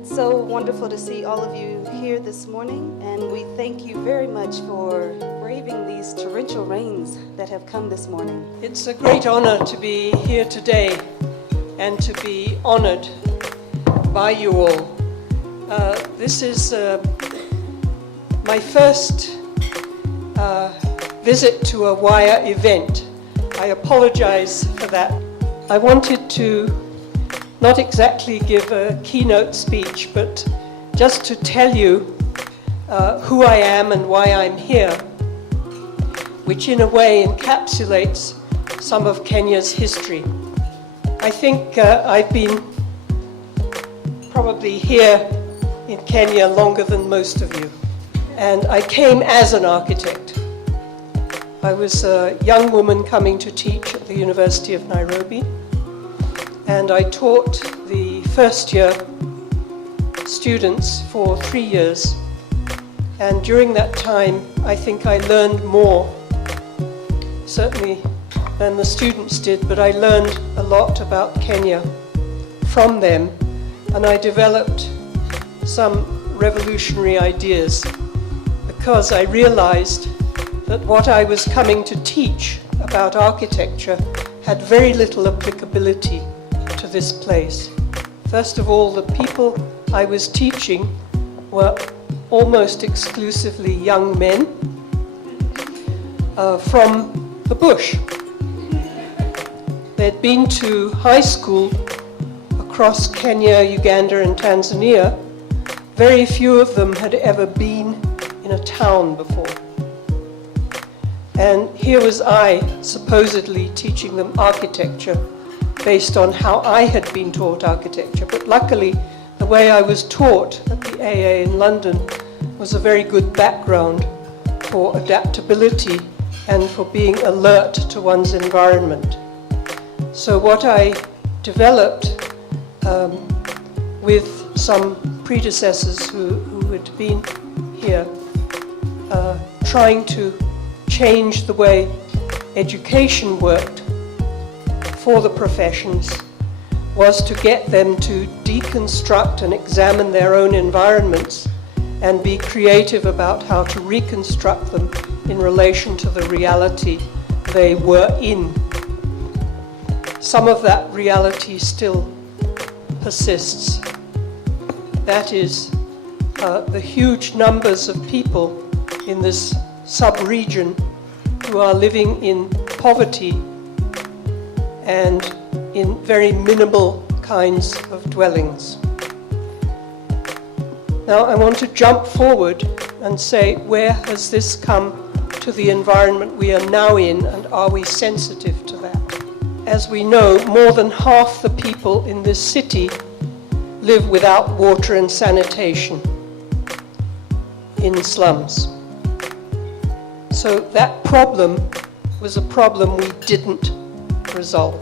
It's so wonderful to see all of you here this morning, and we thank you very much for braving these torrential rains that have come this morning. It's a great honor to be here today and to be honored by you all. This is my first visit to a WIRE event. I apologize for that. I wanted to not exactly give a keynote speech, but just to tell you who I am and why I'm here, which in a way encapsulates some of Kenya's history. I think I've been probably here in Kenya longer than most of you. And I came as an architect. I was a young woman coming to teach at the University of Nairobi. And I taught the first year students for 3 years. And during that time, I think I learned more, certainly than the students did, but I learned a lot about Kenya from them. And I developed some revolutionary ideas because I realized that what I was coming to teach about architecture had very little applicability to this place. First of all, the people I was teaching were almost exclusively young men from the bush. They'd been to high school across Kenya, Uganda, and Tanzania. Very few of them had ever been in a town before. And here was I, supposedly teaching them architecture based on how I had been taught architecture. But luckily, the way I was taught at the AA in London was a very good background for adaptability and for being alert to one's environment. So what I developed with some predecessors who had been here, trying to change the way education worked for the professions, was to get them to deconstruct and examine their own environments and be creative about how to reconstruct them in relation to the reality they were in. Some of that reality still persists. That is, the huge numbers of people in this sub-region who are living in poverty and in very minimal kinds of dwellings. Now I want to jump forward and say, where has this come to the environment we are now in, and are we sensitive to that? As we know, more than half the people in this city live without water and sanitation in slums. So that problem was a problem we didn't resolve.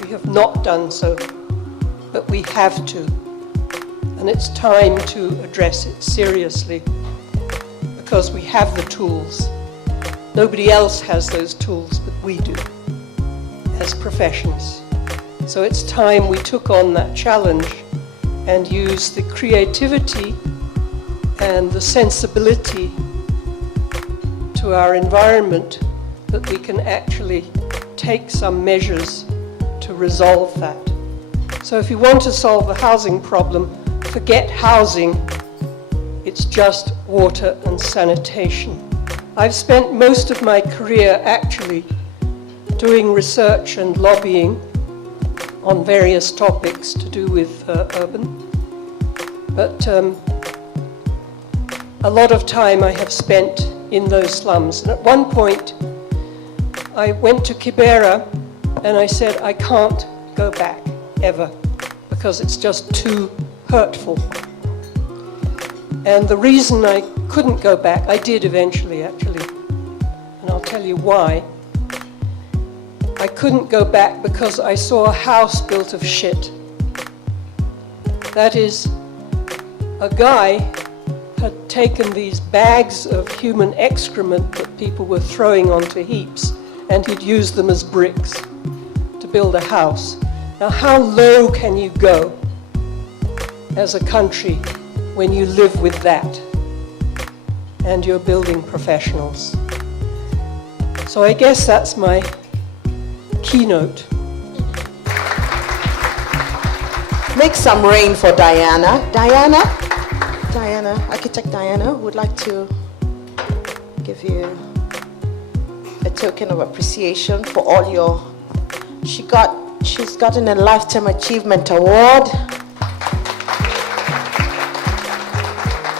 We have not done so, but we have to. And it's time to address it seriously because we have the tools. Nobody else has those tools, but we do as professions. So it's time we took on that challenge and used the creativity and the sensibility to our environment that we can actually take some measures to resolve that. So if you want to solve the housing problem, forget housing, it's just water and sanitation. I've spent most of my career actually doing research and lobbying on various topics to do with urban. But a lot of time I have spent in those slums. And at one point, I went to Kibera and I said, I can't go back ever because it's just too hurtful. And the reason I couldn't go back, I did eventually actually, and I'll tell you why. I couldn't go back because I saw a house built of shit. That is, a guy had taken these bags of human excrement that people were throwing onto heaps, and he'd used them as bricks to build a house. Now, how low can you go as a country when you live with that and you're building professionals. So I guess that's my keynote. Make some rain for Diana. Diana, Architect Diana would like to give you a token of appreciation for all your, she's gotten a Lifetime Achievement Award.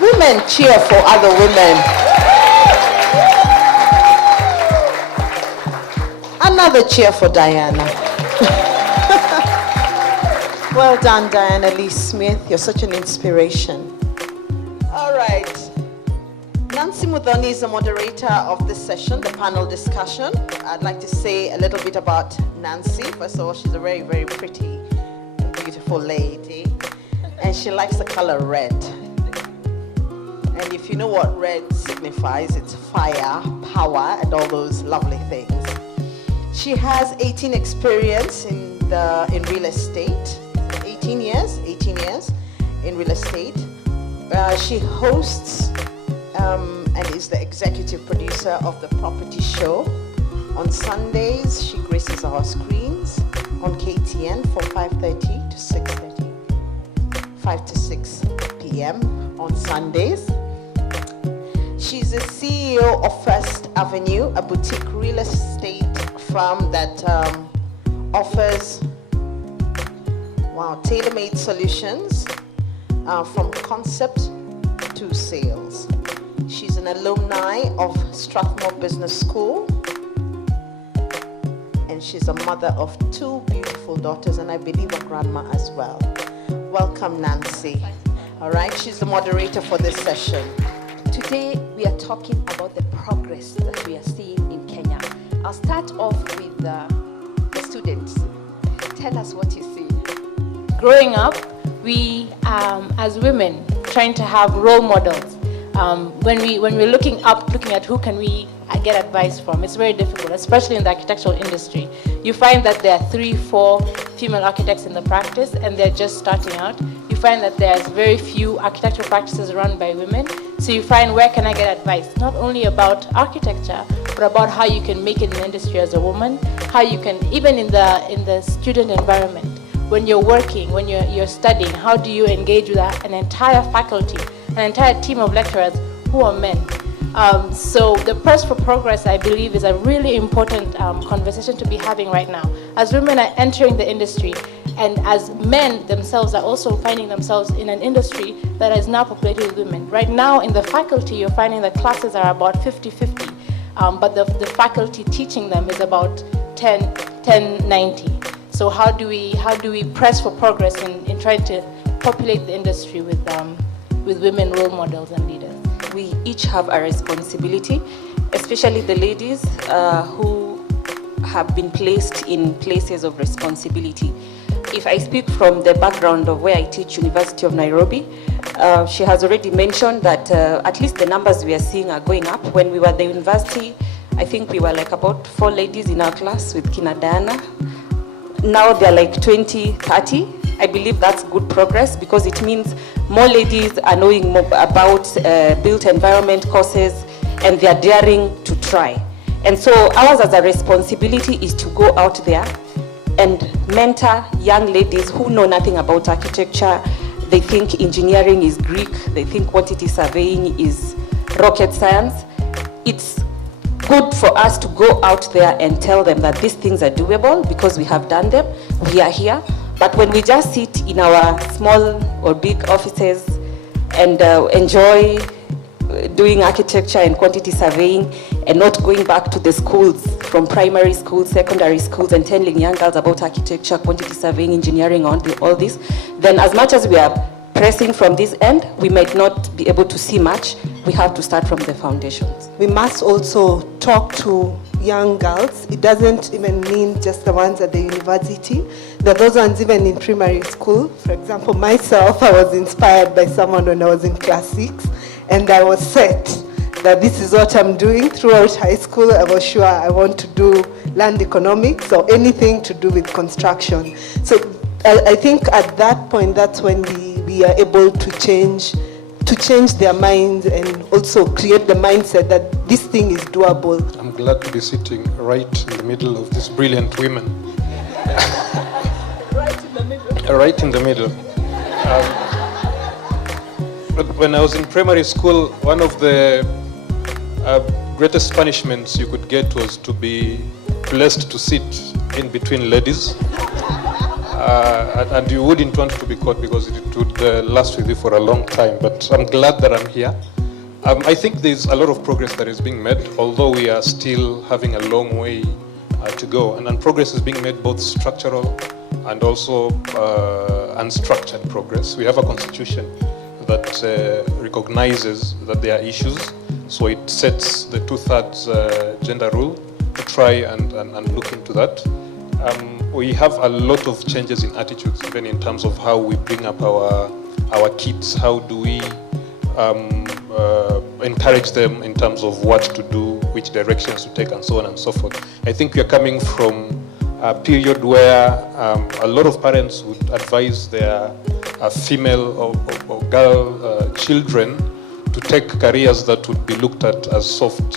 Women cheer for other women. Another cheer for Diana. Well done, Diana Lee Smith. You're such an inspiration. All right. Nancy Muthoni is the moderator of this session, the panel discussion. I'd like to say a little bit about Nancy. First of all, she's a very, very pretty and beautiful lady. And she likes the color red. And if you know what red signifies, it's fire, power, and all those lovely things. She has 18 experience in real estate. 18 years in real estate. She hosts and is the executive producer of the Property Show. On Sundays, she graces our screens on KTN from 5:30 to 6:30, 5 to 6 p.m. on Sundays. She's the CEO of First Avenue, a boutique real estate firm that offers tailor-made solutions from concept to sales. She's an alumni of Strathmore Business School, and she's a mother of 2 beautiful daughters, and I believe a grandma as well. Welcome, Nancy. All right, she's the moderator for this session. Today, we are talking about the progress that we are seeing in Kenya. I'll start off with the students. Tell us what you see. Growing up, we, as women, trying to have role models. When we're looking at who can we get advice from, it's very difficult, especially in the architectural industry. You find that there are 3-4 female architects in the practice, and they're just starting out. You find that there's very few architectural practices run by women. So you find, where can I get advice? Not only about architecture, but about how you can make it in the industry as a woman, how you can, even in the student environment, when you're working, when you're studying, how do you engage with an entire faculty, an entire team of lecturers who are men? So the Press for Progress, I believe, is a really important conversation to be having right now. As women are entering the industry, and as men themselves are also finding themselves in an industry that is now populated with women. Right now in the faculty, you're finding the classes are about 50-50, but the faculty teaching them is about 10-90. So how do we press for progress in trying to populate the industry with women role models and leaders? We each have a responsibility, especially the ladies who have been placed in places of responsibility. If I speak from the background of where I teach, University of Nairobi, she has already mentioned that at least the numbers we are seeing are going up. When we were at the university, I think we were like about 4 ladies in our class with Kina Diana. Now they're like 20, 30. I believe that's good progress because it means more ladies are knowing more about built environment courses, and they're daring to try. And so ours as a responsibility is to go out there and mentor young ladies who know nothing about architecture. They think engineering is Greek. They think quantity surveying is rocket science. It's good for us to go out there and tell them that these things are doable because we have done them. We are here. But when we just sit in our small or big offices and enjoy doing architecture and quantity surveying and not going back to the schools, from primary schools, secondary schools, and telling young girls about architecture, quantity surveying, engineering, all this, then as much as we are pressing from this end, we might not be able to see much. We have to start from the foundations. We must also talk to young girls. It doesn't even mean just the ones at the university. There are those ones even in primary school. For example, myself, I was inspired by someone when I was in class 6, and I was set that this is what I'm doing throughout high school. I was sure I want to do land economics or anything to do with construction. So I think at that point, that's when we we are able to change their minds and also create the mindset that this thing is doable. I'm glad to be sitting right in the middle of these brilliant women. Right in the middle. When I was in primary school, one of the greatest punishments you could get was to be blessed to sit in between ladies. And you wouldn't want to be caught because it would last with you for a long time. But I'm glad that I'm here. I think there's a lot of progress that is being made, although we are still having a long way to go. And progress is being made both structural and also unstructured progress. We have a constitution that recognizes that there are issues, so it sets the 2/3 gender rule to try and look into that. We have a lot of changes in attitudes, even in terms of how we bring up our kids. How do we encourage them in terms of what to do, which directions to take, and so on and so forth. I think we are coming from a period where a lot of parents would advise their female or girl children to take careers that would be looked at as soft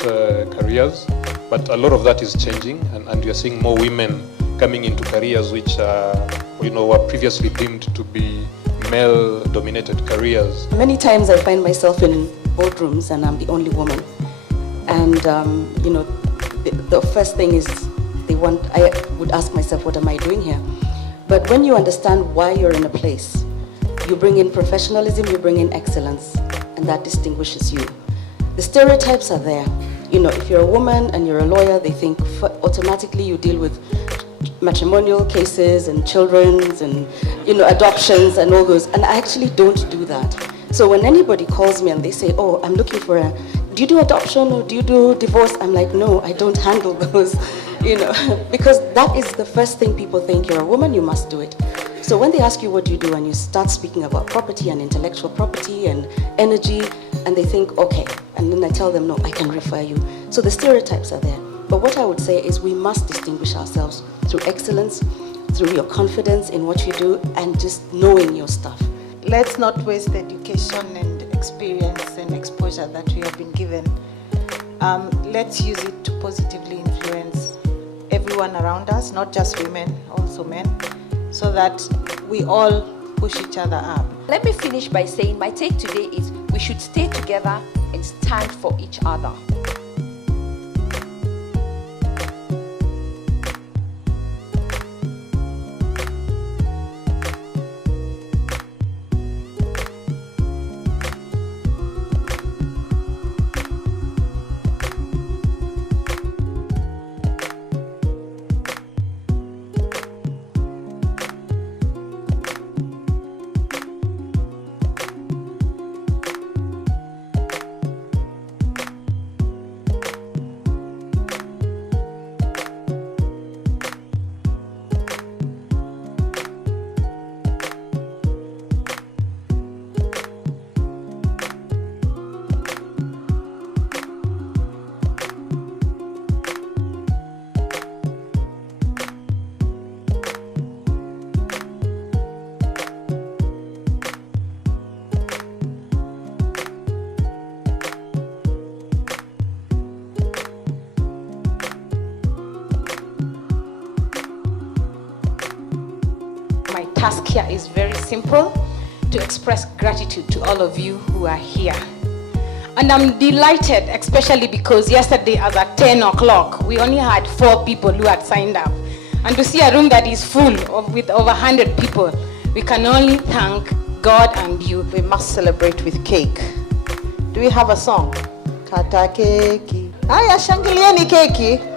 careers. But a lot of that is changing, and we are seeing more women coming into careers which were previously deemed to be male-dominated careers. Many times I find myself in boardrooms and I'm the only woman. And, the first thing is I would ask myself, what am I doing here? But when you understand why you're in a place, you bring in professionalism, you bring in excellence, and that distinguishes you. The stereotypes are there. If you're a woman and you're a lawyer, they think automatically you deal with matrimonial cases and children's and adoptions and all those, and I actually don't do that. So when anybody calls me and they say, oh, I'm looking for do you do adoption or do you do divorce? I'm like, no, I don't handle those, because that is the first thing people think. You're a woman, you must do it. So when they ask you what do you do and you start speaking about property and intellectual property and energy, and they think, okay, and then I tell them, no, I can refer you. So the stereotypes are there. But what I would say is we must distinguish ourselves through excellence, through your confidence in what you do, and just knowing your stuff. Let's not waste the education and experience and exposure that we have been given. Let's use it to positively influence everyone around us, not just women, also men, so that we all push each other up. Let me finish by saying my take today is we should stay together and stand for each other. My task here is very simple, to express gratitude to all of you who are here. And I'm delighted, especially because yesterday as at 10 o'clock, we only had 4 people who had signed up. And to see a room that is full with over 100 people, we can only thank God and you. We must celebrate with cake. Do we have a song? Kata keki. Aya, shangilieni keki.